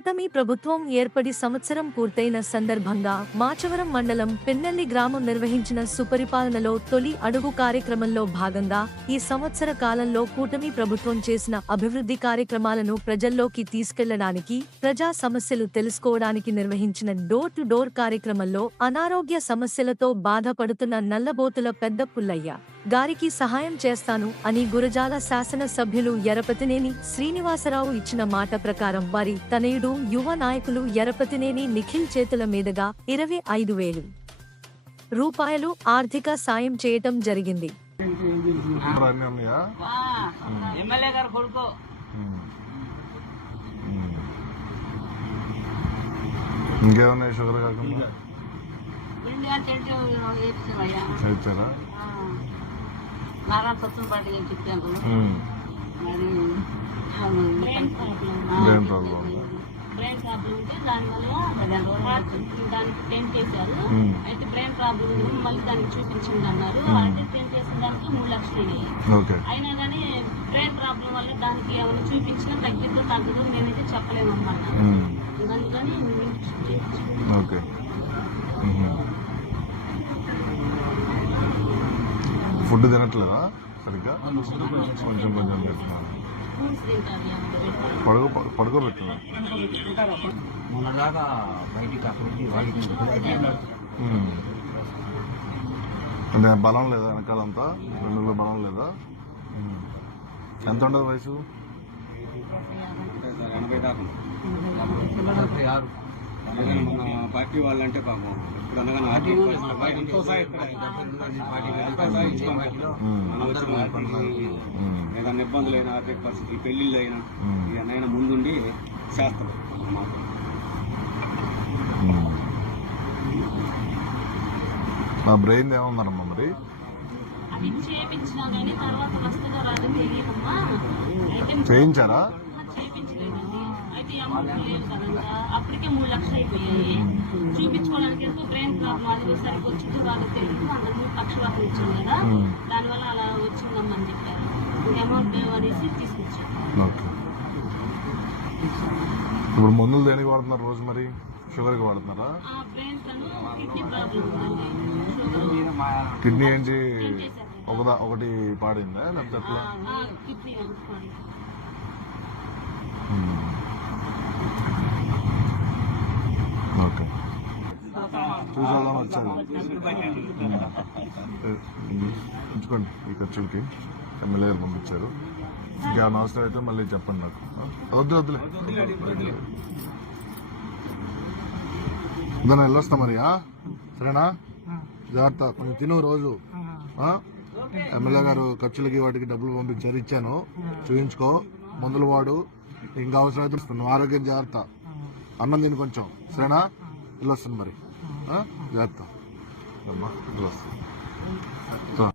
కూటమి ప్రభుత్వం ఏర్పడి సంవత్సరం పూర్తయిన సందర్భంగా మాచవరం మండలం పెన్నెల్లి గ్రామం నిర్వహించిన సుపరిపాలనలో తొలి అడుగు కార్యక్రమంలో భాగంగా ఈ సంవత్సర కాలంలో కూటమి ప్రభుత్వం చేసిన అభివృద్ధి కార్యక్రమాలను ప్రజల్లోకి తీసుకెళ్ళడానికి ప్రజా సమస్యలు తెలుసుకోవడానికి నిర్వహించిన డోర్ టు డోర్ కార్యక్రమంలో అనారోగ్య సమస్యలతో బాధపడుతున్న నల్లబోతుల పెద్ద పుల్లయ్య. గారికి సహాయం చేస్తాను అని గురజాల శాసన సభ్యులు ఎరపతినేని శ్రీనివాసరావు ఇచ్చిన మాట ప్రకారం వారి తనయుడు యువ నాయకులు ఎరపతినేని నిఖిల్ చేతుల మీదుగా ఇరవై ఐదు వేలు రూపాయలు ఆర్థిక సాయం చేయటం జరిగింది. ఇంకేమున్నాయి షుగర్ కాకుండా ఇండియా చెట్టు వేపించమయ్యా ఇచ్చారా నారా సత్తుల పార్టీ అని చెప్పాను ఉమ్. మరి బ్రెయిన్ ప్రాబ్లం? బ్రెయిన్ ప్రాబ్లం ఉంటే దానివల్ల దానికి టెంట్ చేశారు. అయితే బ్రెయిన్ ప్రాబ్లం ఉంది మళ్ళీ దానికి చూపించింది అన్నారు. అయితే టెంట్ చేసిన దానికి మూడు లక్షలు అయ్యాయి అయినా కానీ బ్రెయిన్ ప్రాబ్లం వల్ల దానికి ఏమైనా చూపించినా తగ్గిద్దో తగ్గదో నేనైతే చెప్పలేము అన్నమాట. అందుకని ఓకే. ఫుడ్ తినట్లేదా సరిగ్గా? కొంచెం కొంచెం తింటారు పడుకో పడుకోబెట్టున్నా. మొన్న దాకా బయటికి అక్కడికి వాళ్ళకి ఉమ్. అంటే బలం లేదా వెనకాలంతా? రెండు బలం లేదా. ఎంత ఉండదు వయసు ఎనభై ఆరు. ఏదైనా మన పార్టీ వాళ్ళంటే పాపం. ఇప్పుడు అనగా ఎంతో. మనం. ఏదైనా ఇబ్బందులైనా ఆర్థిక పరిస్థితులు పెళ్ళిళ్ళు అయినా. ఏమైనా ముందుండి చేస్తారు మాకు. నా బ్రెయిన్ ఏమన్నారమ్మా మరి? అది అమౌంట్ లేదు అప్పటికే మూడు లక్షలు అయిపోయాయి. చూపించుకోవడానికి ఎంతో బ్రెయిన్ ప్రాబ్లం అది వచ్చింది రాదో తెలియదు. అందులో మూడు లక్షలు అక్కడ వచ్చింది కదా. దానివల్ల అలా వచ్చిందమ్మని చెప్పారు. అమౌంట్ అనేసి తీసుకొచ్చాను ఓకే. ఇప్పుడు మందులు దేనికి వాడుతున్నారు రోజు మరి? షుగర్కి వాడుతున్నారా? ఆ బ్రెయిన్ తను కిడ్నీ షుగర్ ఏంటి ఒకదా ఒకటి పాడిందా? లేకపోతే కిడ్నీ అనుకోండి ఉమ్. ఓకే చూసేద్దాం వచ్చాను ఉంచుకోండి ఈ ఖర్చులకి. ఎమ్మెల్యే గారు పంపించారు. ఇంకా అవసరం అయితే మళ్ళీ చెప్పండి నాకు. వద్దు వద్దులే ఇందా వెళ్ళొస్తా మరి సరేనా? జాగ్రత్త కొంచెం తిను రోజు. ఎమ్మెల్యే గారు ఖర్చులకి వాటికి డబ్బులు పంపించారు ఇచ్చాను. చూయించుకో మందులు వాడు. ఇంకా అవసరం అయితే ఆరోగ్యం జాగ్రత్త. అన్నం తిని కొంచెం. సరేనా? వెళ్ళొస్తాను మరి. Ah, já está. É uma doce. Tá.